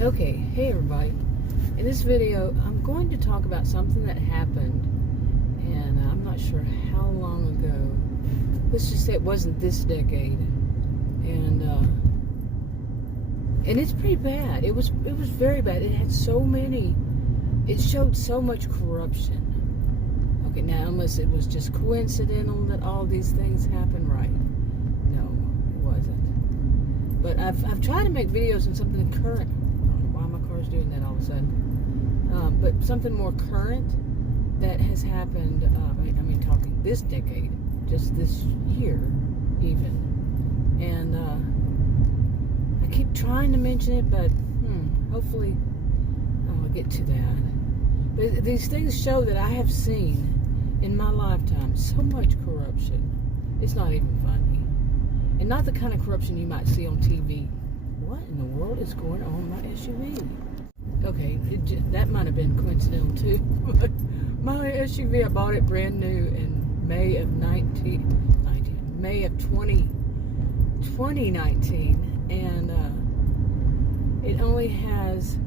Okay, hey everybody. In this video, I'm going to talk about something that happened, and I'm not sure how long ago. Let's just say it wasn't this decade, and it's pretty bad. It was very bad. It had so many. It showed so much corruption. Okay, now unless it was just coincidental that all these things happened, right? No, it wasn't. But I've tried to make videos on something current. Doing that all of a sudden, but something more current that has happened. I mean, talking this decade, just this year, even. And I keep trying to mention it, but hopefully I'll get to that. But these things show that I have seen in my lifetime so much corruption. It's not even funny, and not the kind of corruption you might see on TV. What in the world is going on in my SUV? Okay, that might have been coincidental too. But my SUV, I bought it brand new in May of 2019, and it only has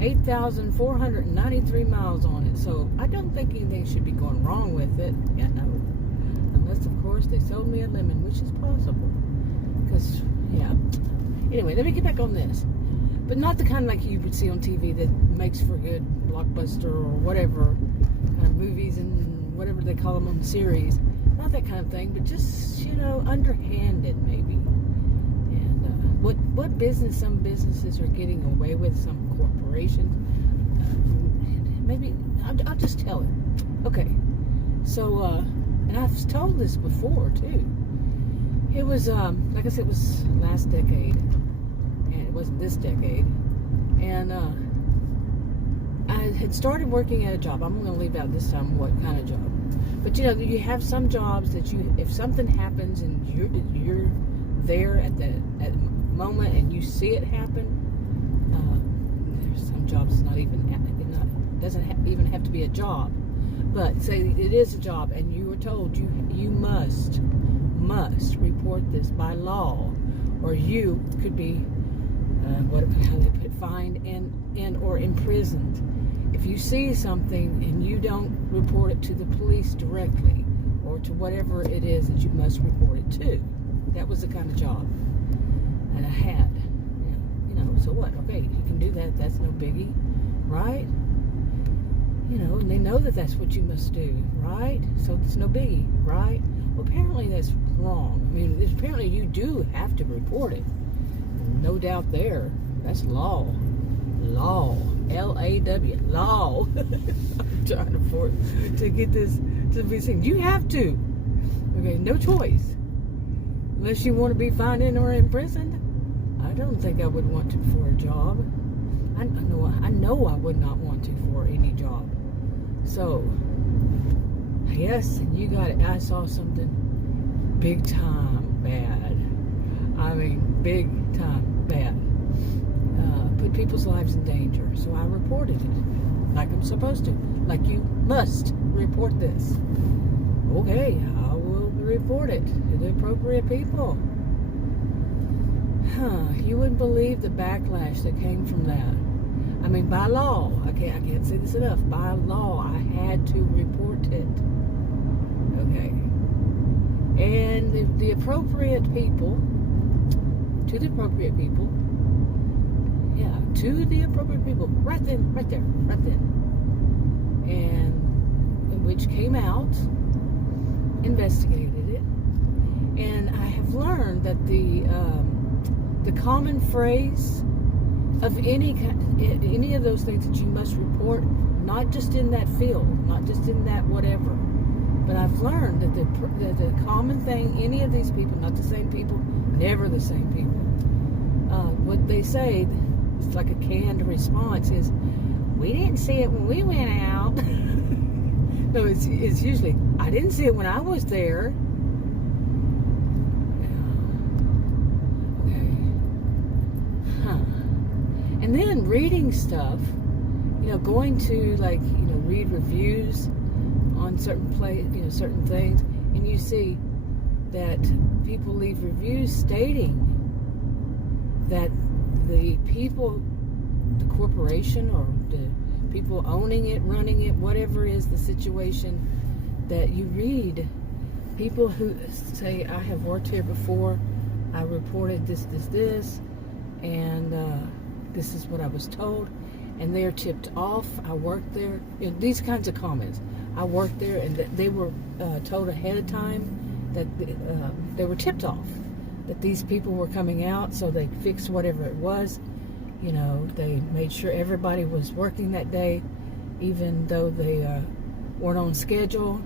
8,493 miles on it. So I don't think anything should be going wrong with it. Yeah, no, unless of course they sold me a lemon, which is possible. Because yeah. Anyway, let me get back on this. But not the kind like you would see on TV that makes for good blockbuster or whatever, kind of movies and whatever they call them on the series. Not that kind of thing, but just, underhanded maybe. And what business some businesses are getting away with, some corporations. Maybe, I'll just tell it. Okay, so, and I've told this before too. It was, like I said, it was last decade. It wasn't this decade, and I had started working at a job. I'm going to leave out this time what kind of job, but you have some jobs that if something happens and you're there at the moment and you see it happen. There's some jobs doesn't even have to be a job, but say it is a job and you were told you must report this by law, or you could be how they put fined and or imprisoned if you see something and you don't report it to the police directly or to whatever it is that you must report it to. That was the kind of job that I had. So what? Okay, you can do that. That's no biggie, right? And they know that that's what you must do, right? So it's no biggie, right? Well, apparently that's wrong. I mean, apparently you do have to report it. No doubt there. That's law. Law. L-A-W. Law. I'm trying to get this to be seen. You have to. Okay, no choice. Unless you want to be fined or imprisoned. I don't think I would want to for a job. I know I would not want to for any job. So, yes, you got it. I saw something big time bad. I mean, big time bad. Put people's lives in danger. So I reported it like I'm supposed to. Like you must report this. Okay, I will report it to the appropriate people. You wouldn't believe the backlash that came from that. I mean, by law, I can't say this enough. By law, I had to report it. Okay. And the appropriate people, to the appropriate people, right then, and which came out, investigated it, and I have learned that the common phrase of any of those things that you must report, not just in that field, not just in that whatever, but I've learned that the common thing, any of these people, not the same people, never the same people. What they say, it's like a canned response, is, we didn't see it when we went out. No, it's usually, I didn't see it when I was there. Okay. And then reading stuff, going to read reviews on certain things, and you see that people leave reviews stating that the people the corporation or the people owning it, running it, whatever is the situation, that you read people who say, I have worked here before, I reported this, and this is what I was told, and they are tipped off. I worked there. You know, these kinds of comments. I worked there, and they were told ahead of time that they were tipped off that these people were coming out, so they fixed whatever it was. You know, they made sure everybody was working that day, even though they weren't on schedule.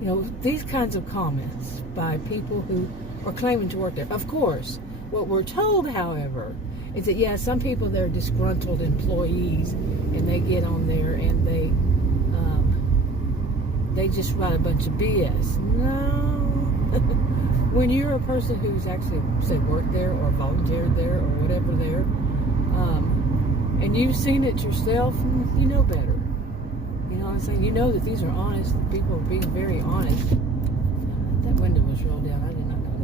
You know, these kinds of comments by people who are claiming to work there. Of course, what we're told, however, is that, yeah, some people, they're disgruntled employees, and they get on there and they just write a bunch of BS. No. When you're a person who's actually, say, worked there or volunteered there or whatever there, and you've seen it yourself, you know better. You know what I'm saying? You know that these are honest. People are being very honest. That window was rolled down. I did not know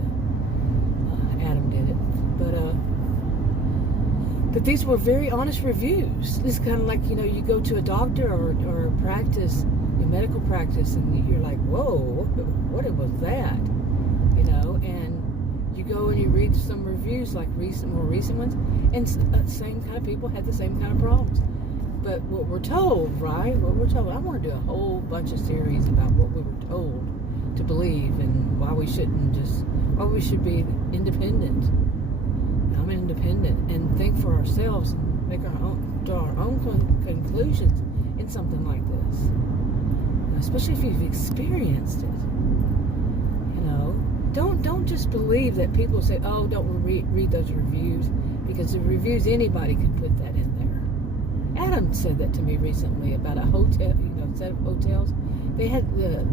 that. Adam did it. But these were very honest reviews. This is kind of like, you know, you go to a doctor or a practice, a medical practice, and you're like, whoa, what was that? You know, and you go and you read some reviews, like more recent ones, and same kind of people had the same kind of problems. But what we're told, right? What we're told. I want to do a whole bunch of series about what we were told to believe and why we shouldn't why we should be independent. I'm independent and think for ourselves and make draw our own conclusions in something like this. Especially if you've experienced it. You know, don't just believe that people say, oh, don't read those reviews, because the reviews, anybody can put that in there. Adam said that to me recently about a hotel, you know, set of hotels. They had the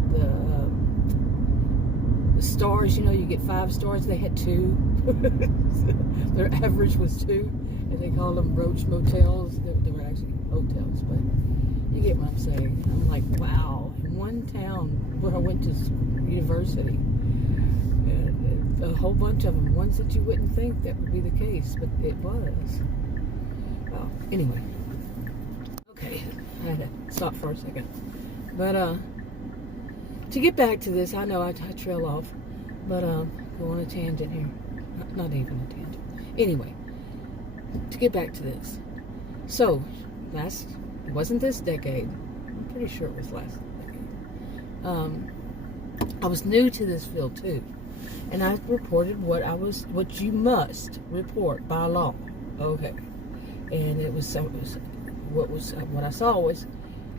stars, you know, you get 5 stars. They had 2. Their average was 2, and they called them roach motels. They were actually hotels, but you get what I'm saying. I'm like, wow. In one town where I went to university, a whole bunch of them, ones that you wouldn't think that would be the case, but it was. Well, anyway. Okay, I had to stop for a second. But to get back to this, I know I trail off, but go on a tangent here. Not even a tangent. Anyway, to get back to this. So, it wasn't this decade. I'm pretty sure it was last decade. I was new to this field too, and I reported what you must report by law. Okay, and what I saw was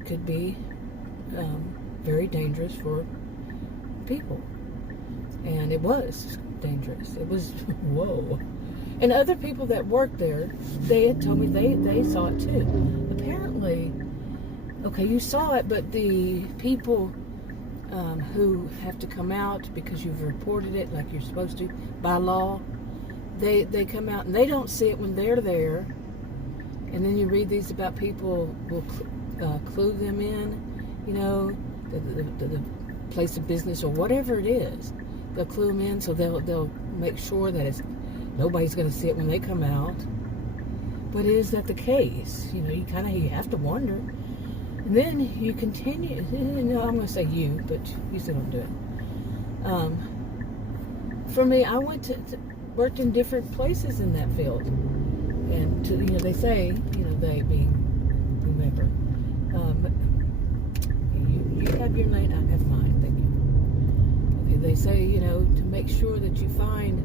could be very dangerous for people, and it was dangerous. It was whoa. And other people that worked there, they had told me they saw it too. Apparently, okay, you saw it, but the people who have to come out because you've reported it like you're supposed to by law, they come out and they don't see it when they're there. And then you read these about people will clue them in, you know, the place of business or whatever it is. They'll clue them in, so they'll make sure that nobody's going to see it when they come out. But is that the case? You know, you have to wonder. And then you continue. No, I'm going to say you, but you still don't do it. For me, I went to worked in different places in that field, and they say, they being whomever. You have your lane, I have mine. Thank you. Okay, they say, to make sure that you find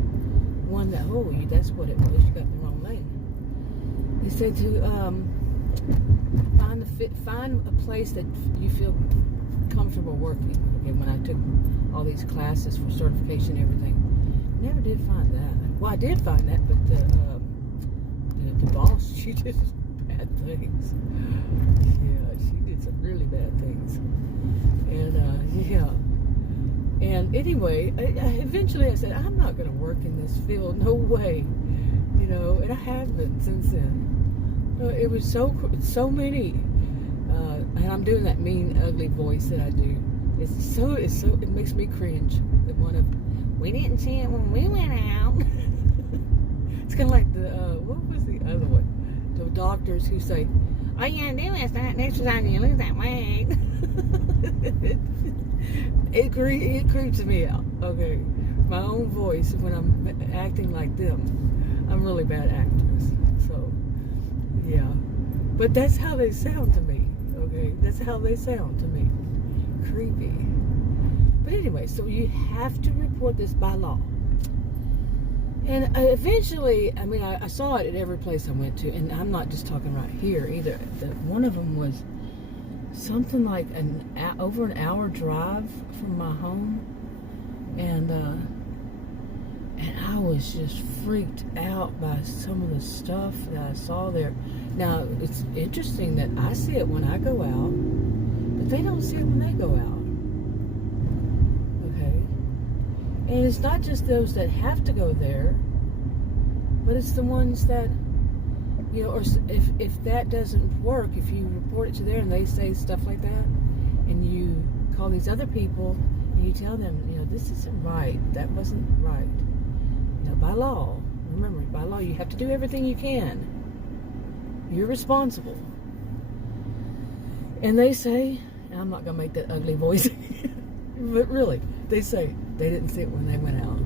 one that, that's what it was. You got the wrong lane. They say to find a place that you feel comfortable working. Okay, when I took all these classes for certification and everything, never did find that. Well, I did find that, but the boss, she did bad things. Yeah, she did some really bad things. And and anyway, eventually I said, I'm not going to work in this field. No way. And I haven't since then. It was so many, and I'm doing that mean, ugly voice that I do. It makes me cringe. The one of, we didn't see it when we went out. It's kind of like what was the other one? doctors who say, all you gotta do is that exercise and you lose that weight. it creeps me out. Okay, my own voice when I'm acting like them. I'm a really bad actress. So, yeah. But that's how they sound to me. Okay, that's how they sound to me. Creepy. But anyway, so you have to report this by law. And eventually, I mean, I saw it at every place I went to, and I'm not just talking right here either. One of them was something like over an hour drive from my home, and I was just freaked out by some of the stuff that I saw there. Now, it's interesting that I see it when I go out, but they don't see it when they go out. And it's not just those that have to go there, but it's the ones that, you know, or if that doesn't work, if you report it to there and they say stuff like that, and you call these other people and you tell them, you know, this isn't right, that wasn't right. You know, by law, remember, by law, you have to do everything you can. You're responsible. And they say, and I'm not going to make that ugly voice, but really, they say, they didn't see it when they went out.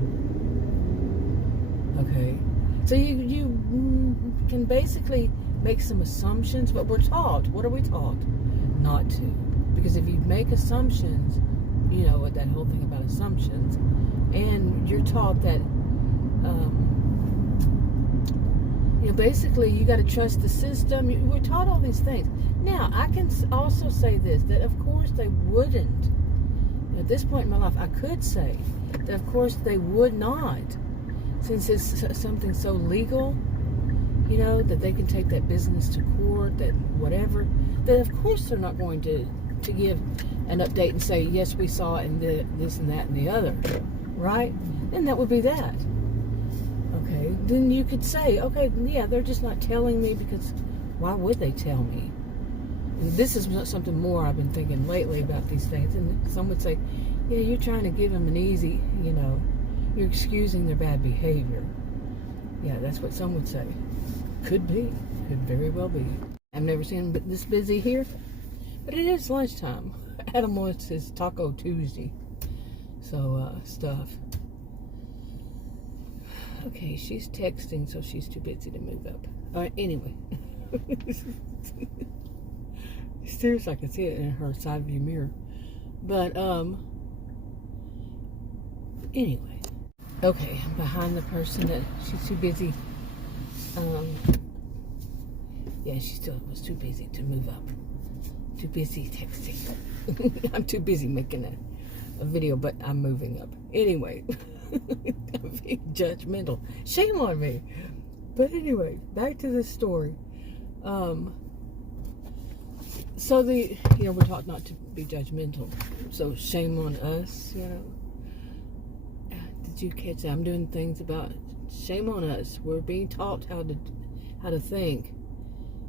Okay. So you can basically make some assumptions, but we're taught, what are we taught? Not to. Because if you make assumptions, you know, that whole thing about assumptions, and you're taught that, you know, basically you got to trust the system. We're taught all these things. Now, I can also say this, that of course they wouldn't. At this point in my life, I could say that, of course, they would not, since it's something so legal, you know, that they can take that business to court, that whatever, that of course they're not going to give an update and say, yes, we saw it and this and that and the other, right? And that would be that. Okay, then you could say, okay, yeah, they're just not telling me because why would they tell me? And this is something more I've been thinking lately about these things. And some would say, yeah, you're trying to give them an easy, you know, you're excusing their bad behavior. Yeah, that's what some would say. Could be. Could very well be. I've never seen them this busy here. But it is lunchtime. Adam wants his Taco Tuesday. So, stuff. Okay, she's texting, so she's too busy to move up. Alright, anyway. Seriously, I can see it in her side view mirror. But, anyway. Okay, I'm behind the person that she's too busy. Yeah, she still was too busy to move up. Too busy texting. I'm too busy making a video, but I'm moving up. Anyway, I'm being judgmental. Shame on me. But anyway, back to this story. So you know, we're taught not to be judgmental. So shame on us, you know. Did you catch that? I'm doing things about shame on us. We're being taught how to think.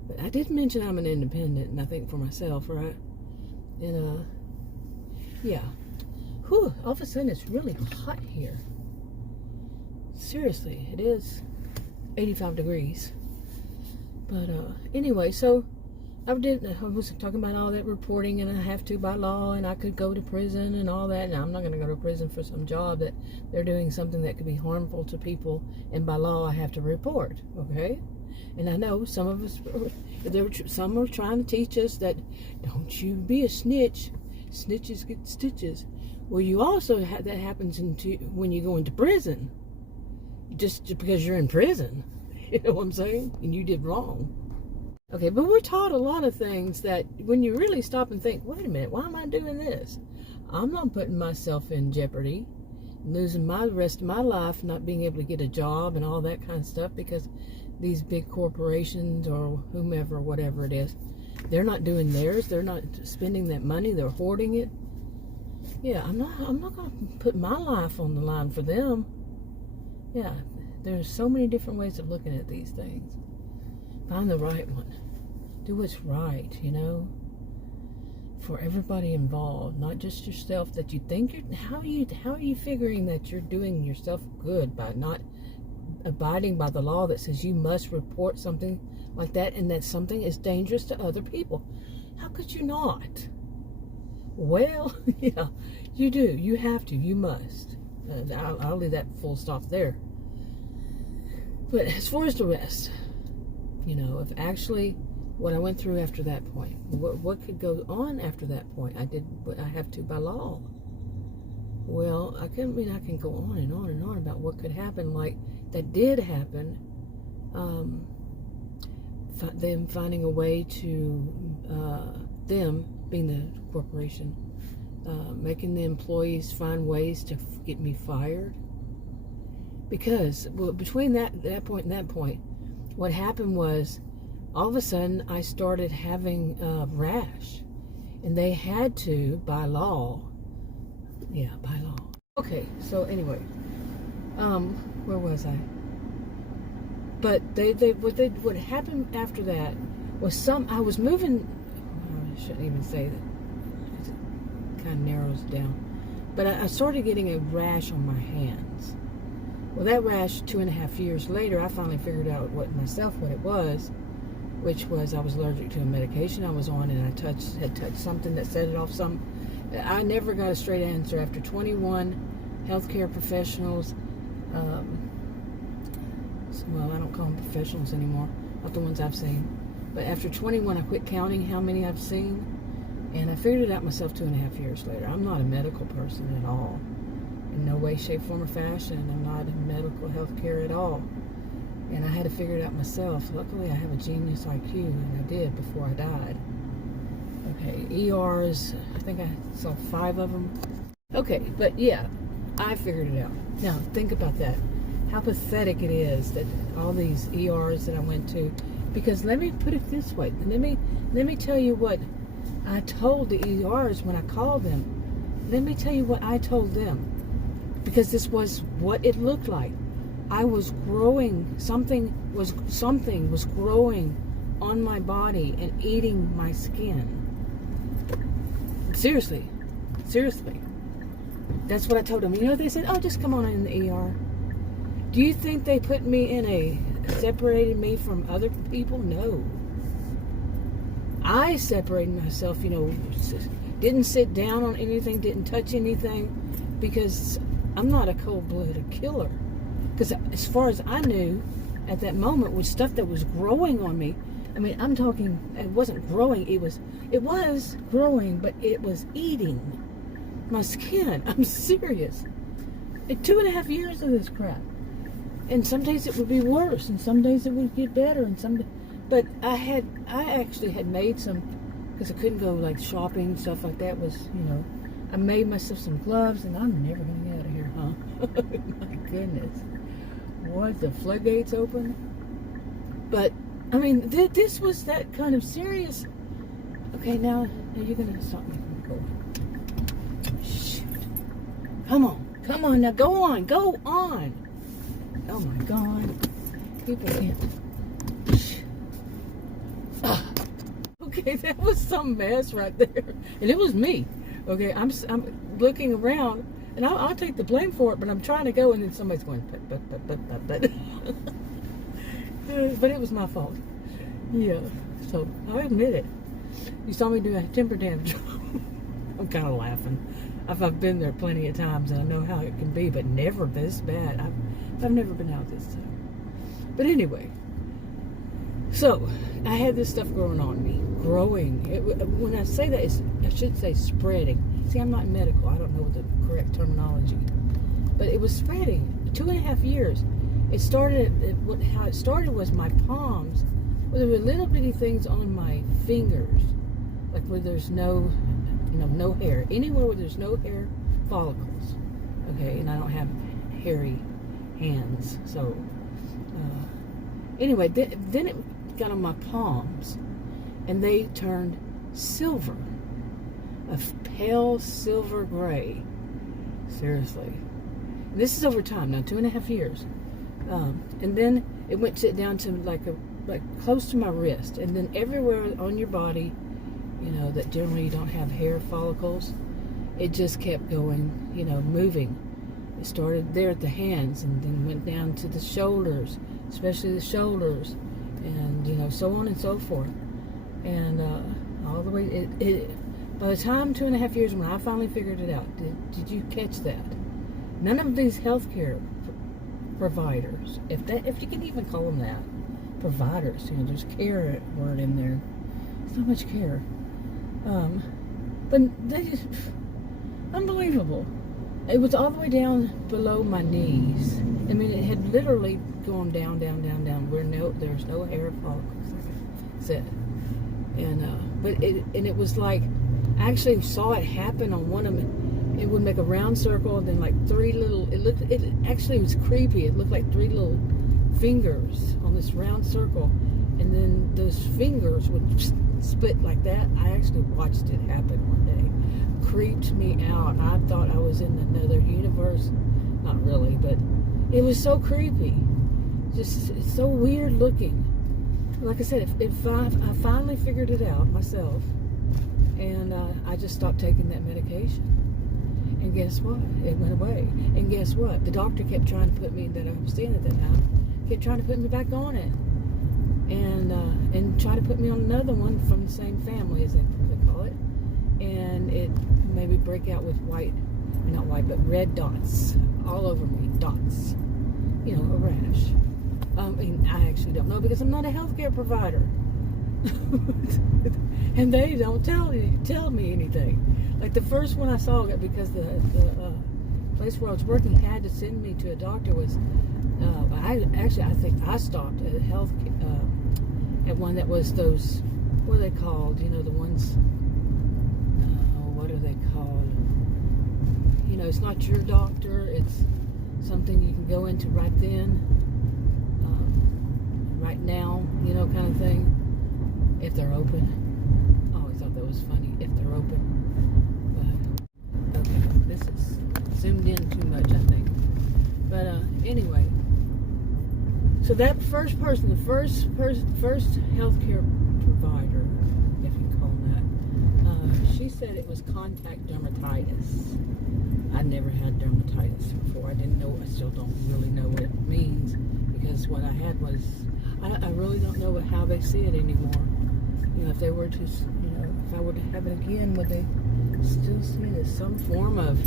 But I did mention I'm an independent, and I think for myself, right? And yeah. Whew, all of a sudden it's really hot here. Seriously, it is 85 degrees. But anyway, so I was talking about all that reporting, and I have to by law, and I could go to prison and all that. And I'm not going to go to prison for some job that they're doing something that could be harmful to people, and by law I have to report, okay? And I know some of us, some are trying to teach us that don't you be a snitch. Snitches get stitches. Well, you also that happens when you go into prison, just because you're in prison. You know what I'm saying? And you did wrong. Okay, but we're taught a lot of things that when you really stop and think, wait a minute, why am I doing this? I'm not putting myself in jeopardy, losing the rest of my life, not being able to get a job and all that kind of stuff because these big corporations or whomever, whatever it is, they're not doing theirs. They're not spending that money. They're hoarding it. Yeah, I'm not going to put my life on the line for them. Yeah, there's so many different ways of looking at these things. Find the right one. Do what's right, you know, for everybody involved, not just yourself. That you think how are you figuring that you're doing yourself good by not abiding by the law that says you must report something like that, and that something is dangerous to other people. How could you not? Well, yeah, you do. You have to. You must. I'll leave that full stop there. But as far as the rest, if actually what I went through after that point, what could go on after that point? I did what I have to by law. Well, I can go on and on and on about what could happen, like that did happen. Them finding a way to, them being the corporation, making the employees find ways to get me fired. Because between that point and that point, what happened was, all of a sudden I started having a rash, and they had to, by law. Yeah, by law. Okay, so anyway, where was I? But what happened after that was I was moving. I shouldn't even say that. It kind of narrows it down. But I started getting a rash on my hands. Well, that rash, 2.5 years later, I finally figured out what it was, which was I was allergic to a medication I was on, and I had touched something that set it off. I never got a straight answer after 21 healthcare professionals. Well, I don't call them professionals anymore, not the ones I've seen. But after 21, I quit counting how many I've seen, and I figured it out myself 2.5 years later. I'm not a medical person at all. In no way, shape, form, or fashion. I'm not in medical health care at all. And I had to figure it out myself. Luckily, I have a genius IQ, and I did before I died. Okay, ERs, I think I saw 5 of them. Okay, but yeah, I figured it out. Now, think about that. How pathetic it is that all these ERs that I went to, because let me put it this way. Let me tell you what I told the ERs when I called them. Let me tell you what I told them, because this was what it looked like. I was growing, something was growing on my body and eating my skin. Seriously. That's what I told them. They said, oh, just come on in the ER. Do you think they put me separated me from other people? No. I separated myself, didn't sit down on anything, didn't touch anything, because I'm not a cold-blooded killer. Because as far as I knew, at that moment, was stuff that was growing on me. I mean, I'm talking, it wasn't growing, it was growing, but it was eating my skin. I'm serious. 2.5 years of this crap. And some days it would be worse, and some days it would get better, but I actually had made some, because I couldn't go like shopping, stuff like that was, I made myself some gloves, and I'm never going to get out of here, huh? My goodness. What, the floodgates open? But, I mean, this was that kind of serious. Okay, now you're going to stop me from going. Shoot. Come on, now go on. Oh my God. People can't. Okay, that was some mess right there. And it was me. Okay, I'm looking around, and I'll take the blame for it, but I'm trying to go, and then somebody's going, but. But it was my fault. Yeah, so I admit it. You saw me do a temper tantrum. I'm kind of laughing. I've been there plenty of times, and I know how it can be, but never this bad. I've never been out this time. But anyway, so I had this stuff growing on me. Growing. When I say that, I should say spreading. See, I'm not medical. I don't know the correct terminology. But it was spreading. 2.5 years. How it started was my palms. Well, there were little bitty things on my fingers, like where there's no hair. Anywhere where there's no hair follicles. Okay, and I don't have hairy hands. So, anyway, then it got on my palms, and they turned silver, a pale silver gray. Seriously. And this is over time now, 2.5 years. And then it went down to like close to my wrist, and then everywhere on your body, that generally you don't have hair follicles, it just kept going, moving. It started there at the hands, and then went down to the shoulders, especially the shoulders, and so on and so forth, and all the way. By the time 2.5 years when I finally figured it out, did you catch that? None of these healthcare providers, if you can even call them that, providers. There's care word in there. So much care. But they just unbelievable. It was all the way down below my knees. I mean, it had literally gone down, down, down, down. There's no hair follicles, like I said. But it was like, I actually saw it happen on one of them. It would make a round circle and then like three little. It actually was creepy. It looked like three little fingers on this round circle, and then those fingers would split like that. I actually watched it happen one day. Creeped me out. I thought I was in another universe. Not really, but it was so creepy. Just so weird looking. Like I said, I finally figured it out myself, and I just stopped taking that medication. And guess what? It went away. And guess what? The doctor kept trying to put me, that I was seeing at that time, kept trying to put me back on it. And try to put me on another one from the same family, as they call it. And it made me break out with not white, but red dots all over me. Dots. A rash. I actually don't know, because I'm not a healthcare provider. And they don't tell me anything. Like the first one I saw, because the place where I was working had to send me to a doctor, was I think I stopped at at one that was those, what are they called? The ones, what are they called? It's not your doctor, it's something you can go into right then, right now, kind of thing, if they're open. I always thought that was funny, if they're open. But, okay, this is zoomed in too much, I think. But anyway, so that first person, the first healthcare provider, if you call them that, she said it was contact dermatitis. I never had dermatitis before. I didn't know. I still don't really know what it means, because what I had was, I really don't know how they see it anymore. If they were to, if I were to have it again, would they still see it as some form of,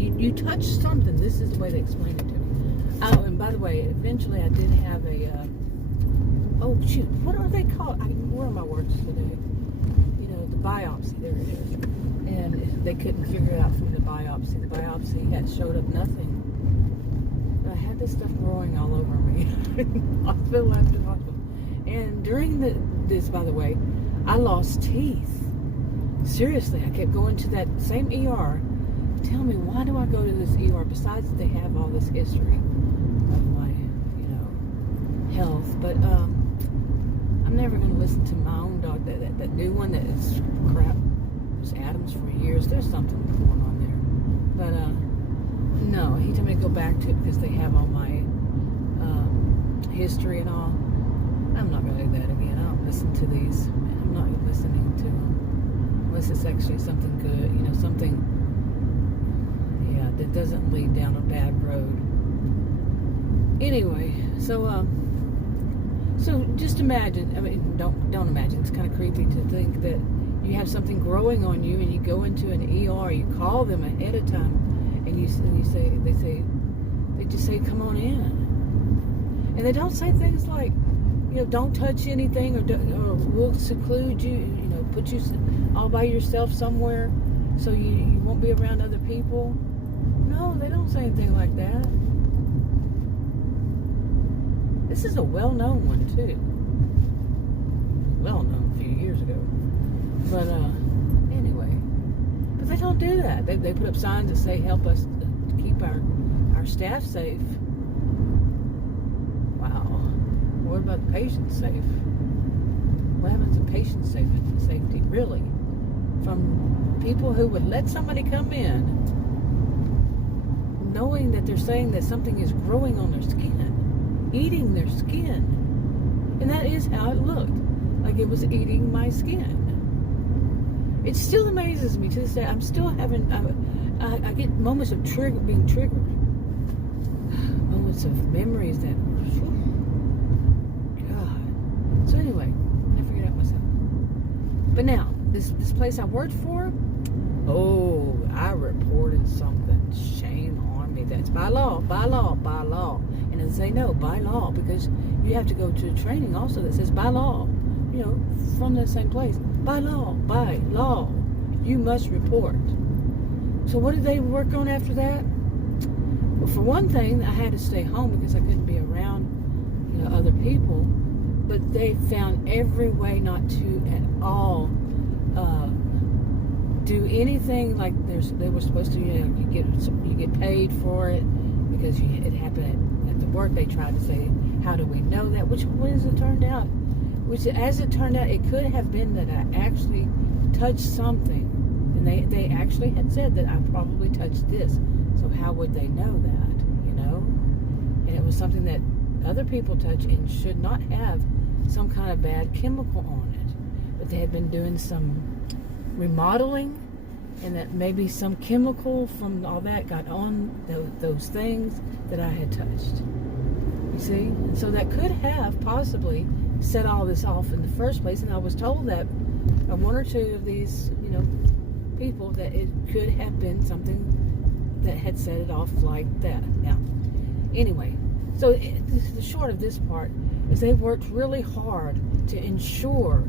you touch something. This is the way they explained it to me. Oh, and by the way, eventually I did have a, oh shoot, what are they called? Where are my words today? The biopsy, there it is. And they couldn't figure it out from the biopsy. The biopsy had showed up nothing. But I had this stuff growing all over me. Hospital after hospital. And during this, by the way, I lost teeth. Seriously, I kept going to that same ER. Tell me, why do I go to this ER, besides that they have all this history of my, health? But I'm never going to listen to my own dog, that new one that is crap. It was Adams for years. There's something going on there. But no, he told me to go back to it because they have all my history and all. I'm not going to do that again. I don't listen to these. I'm not listening to them unless it's actually something good, something, that doesn't lead down a bad road. Anyway, so just imagine. I mean, don't imagine. It's kind of creepy to think that you have something growing on you, and you go into an ER. You call them ahead of time, and they just say, "Come on in," and they don't say things like, don't touch anything, or we'll seclude you, put you all by yourself somewhere so you won't be around other people. No, they don't say anything like that. This is a well-known one, too. Well-known a few years ago. But, anyway. But they don't do that. They put up signs that say, help us to keep our staff safe. Wow. What about the patient safe? What happens to patient safety? Really? From people who would let somebody come in knowing that they're saying that something is growing on their skin, eating their skin. And that is how it looked. Like it was eating my skin. It still amazes me to this day. I'm still having, I get moments of being triggered. Moments of memories that, But now, this place I worked for, oh, I reported something. Shame on me. That's by law. And they say no, by law, because you have to go to a training also that says by law, from the same place. By law, you must report. So what did they work on after that? Well, for one thing, I had to stay home because I couldn't be around, other people. But they found every way not to at all do anything like they were supposed to. You get paid for it because it happened at the work. They tried to say, how do we know that? Which, as it turned out, it could have been that I actually touched something, and they actually had said that I probably touched this. So how would they know that? And it was something that other people touch and should not have some kind of bad chemical on it. But they had been doing some remodeling, and that maybe some chemical from all that got on those things that I had touched. You see? And so that could have possibly set all this off in the first place. And I was told that one or two of these, people, that it could have been something that had set it off like that. Now, anyway, so the short of this part is they worked really hard to ensure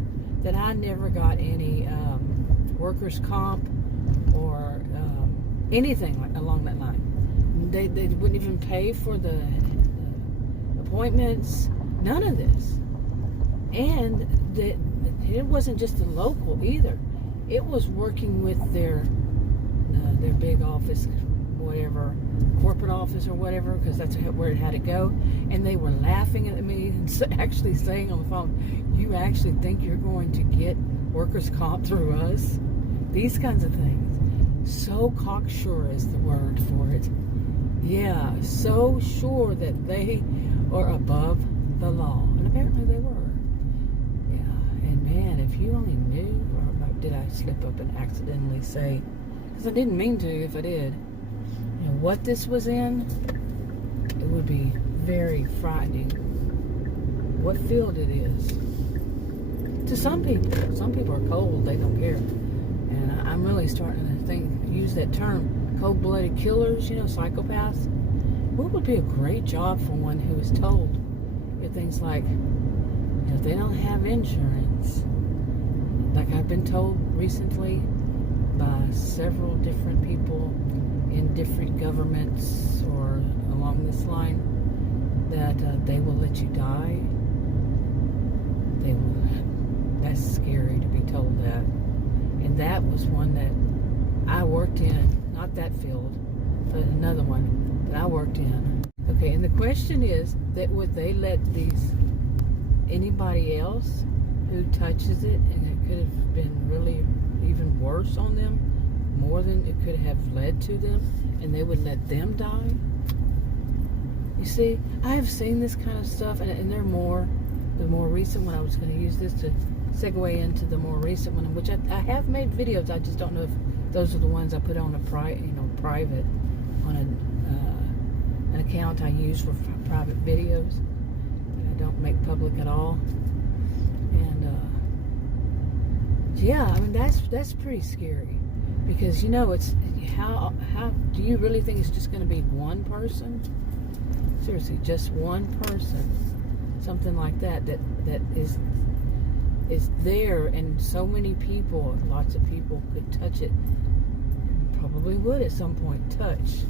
that I never got any workers' comp or anything along that line. They wouldn't even pay for the appointments, none of this. And it wasn't just the local either. It was working with their big office, whatever, corporate office or whatever, because that's where it had to go. And they were laughing at me and actually saying on the phone, you actually think you're going to get workers' comp through us? These kinds of things. So cocksure is the word for it. Yeah, so sure that they are above the law. And apparently they were. Yeah, and man, if you only knew, or did I slip up and accidentally say, because I didn't mean to if I did, what this was in, it would be very frightening. What field it is. To some people. Some people are cold, they don't care. And I'm really starting to use that term, cold-blooded killers, psychopaths. What would be a great job for one who is told things like, if they don't have insurance, like I've been told recently by several different people in different governments or along this line, that they will let you die. They will. That's scary to be told that. And that was one that I worked in, not that field, but another one that I worked in. Okay, and the question is that would they let anybody else who touches it, and it could have been really even worse on them, more than it could have led to them, and they would let them die? You see, I have seen this kind of stuff, and the more recent one, I was going to use this to segue into the more recent one, which I have made videos. I just don't know if those are the ones I put on a private, on an account I use for private videos that I don't make public at all. And yeah, I mean that's pretty scary, because it's how do you really think it's just going to be one person? Seriously, just one person, something like that is there, and so many people, lots of people could touch it, probably would at some point touch,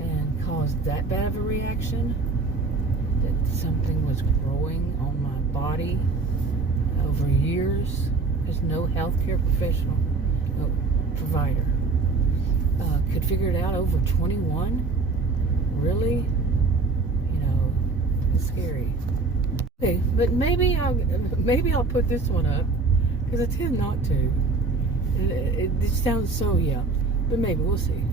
and cause that bad of a reaction, that something was growing on my body over years. There's no healthcare professional, no provider could figure it out over 21. Really? It's scary. Okay, but maybe I'll put this one up, because I tend not to. It sounds so, yeah. But maybe, we'll see.